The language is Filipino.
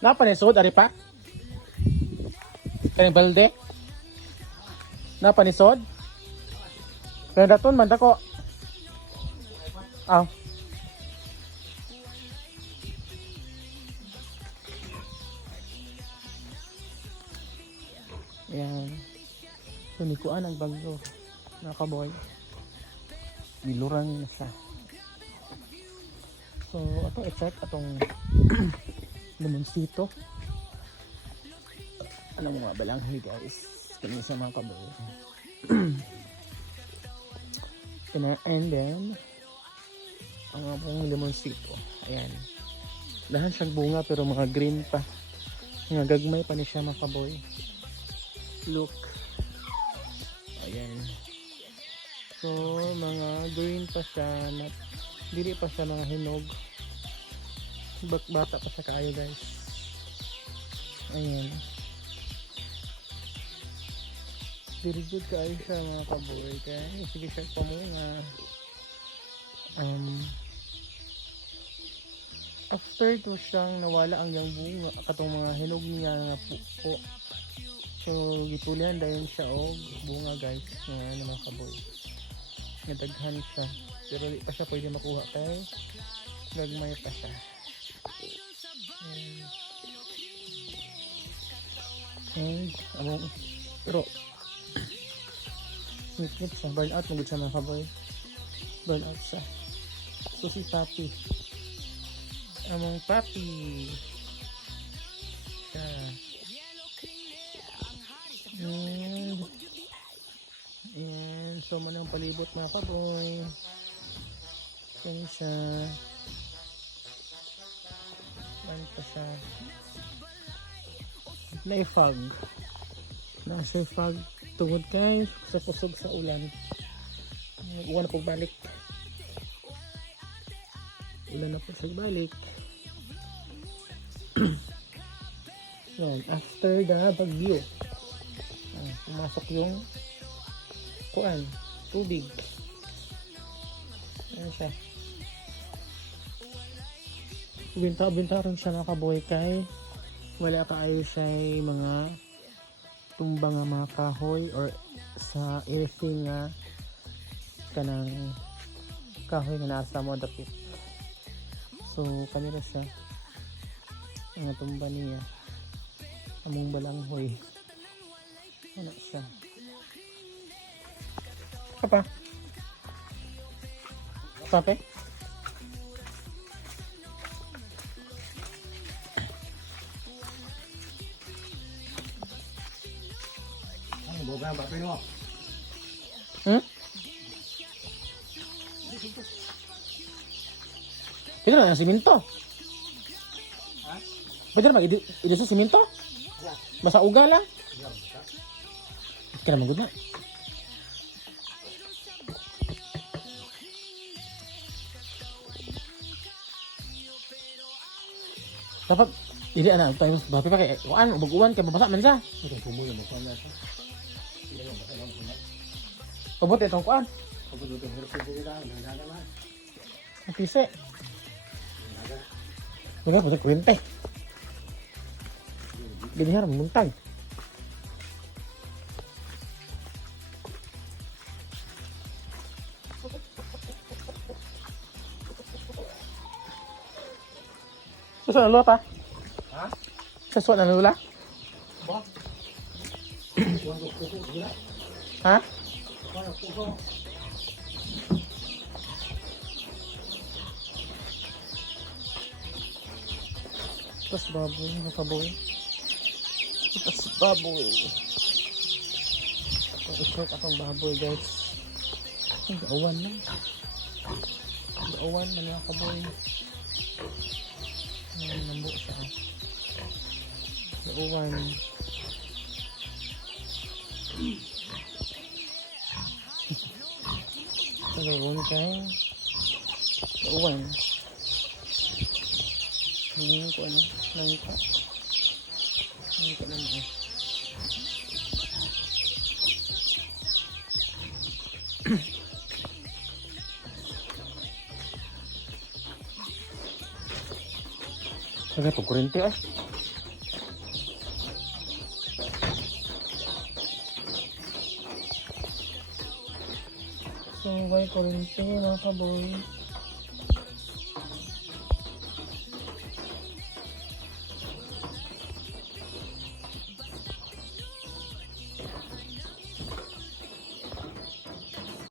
Napanisod, ari pa? Kaning balde? Napanisod? Pero daton man dako. Aw. Yan. Tunikuan ang bagyo. Nakaboy. Biluran na siya. So, atong i-check atong limonsito. Anong mga balanghoy guys? Kami sa mga kaboy. And then, ang apong limonsito. Ayan. Lahat siyang bunga pero mga green pa. Mga gagmay pa ni siya mga kaboy. Look. Ayan. So, mga green pa siya. Dili pa siya mga hinog. Bata pa siya kaayo guys. Ayan. Very good kaayo siya mga kaboy. Kaya sige siya pa muna. After to siyang nawala ang yang bunga katong mga hinog niya nga pupo. So gitulian dayon siya og bunga guys nga mga kaboy. Nadaghan siya pero di pa siya pwede makuha kay gagmay pa siya. And among pero nit siya, burn out magud siya mga kaboy. Burn out siya. So si Papi among Papi siya. And so manang palibot mga kaboy. Yan siya. Yan pa siya. Naifag. Nasa fog tungod kay sa kusog sa ulan. Uwan na po balik. Ulan na po sa balik. Yan, after the bagyo. Pumasok yung kuan, tubig. Ayan siya. Binta rin siya nakaboy kay wala kaayo siya mga tumbang nga mga kahoy or sa earthing nga kanang kahoy nga nasa mo dapit. So kanila siya ang tumba niya among balanghoy. Ano siya? Apa? Sape? Ano boga ba pero? Pwede na yung siminto. Ha? Pwede na mag-idus sa siminto? Basta uga lang. Kaya naman good na. Dapat dili ana tayo bapi pa kay kuan ubag-uwan kay babasa man siya. Ito kumulo mo pala sa. Pabot itong kuan. Pagod ito hirap ko kita, nagana man. Ang pise. Wala pa kwente. Ganihar muntag. Susunod na lula pa? Ha? Susunod na lula? Ba? Kuan ko gila. Ha? Kuan ko. Tapos baboy, nakaboy. Tapos baboy. I-check atong baboy guys. Ang gaawan na. Gaawan na mga kaboy. Ayan, nambo siya. Gaawan. Gaawan kay. Gaawan. Ngayon ko ano, langka. Langka na mo. Sagay pag kurente ay. Suway, kurente mga kaboy.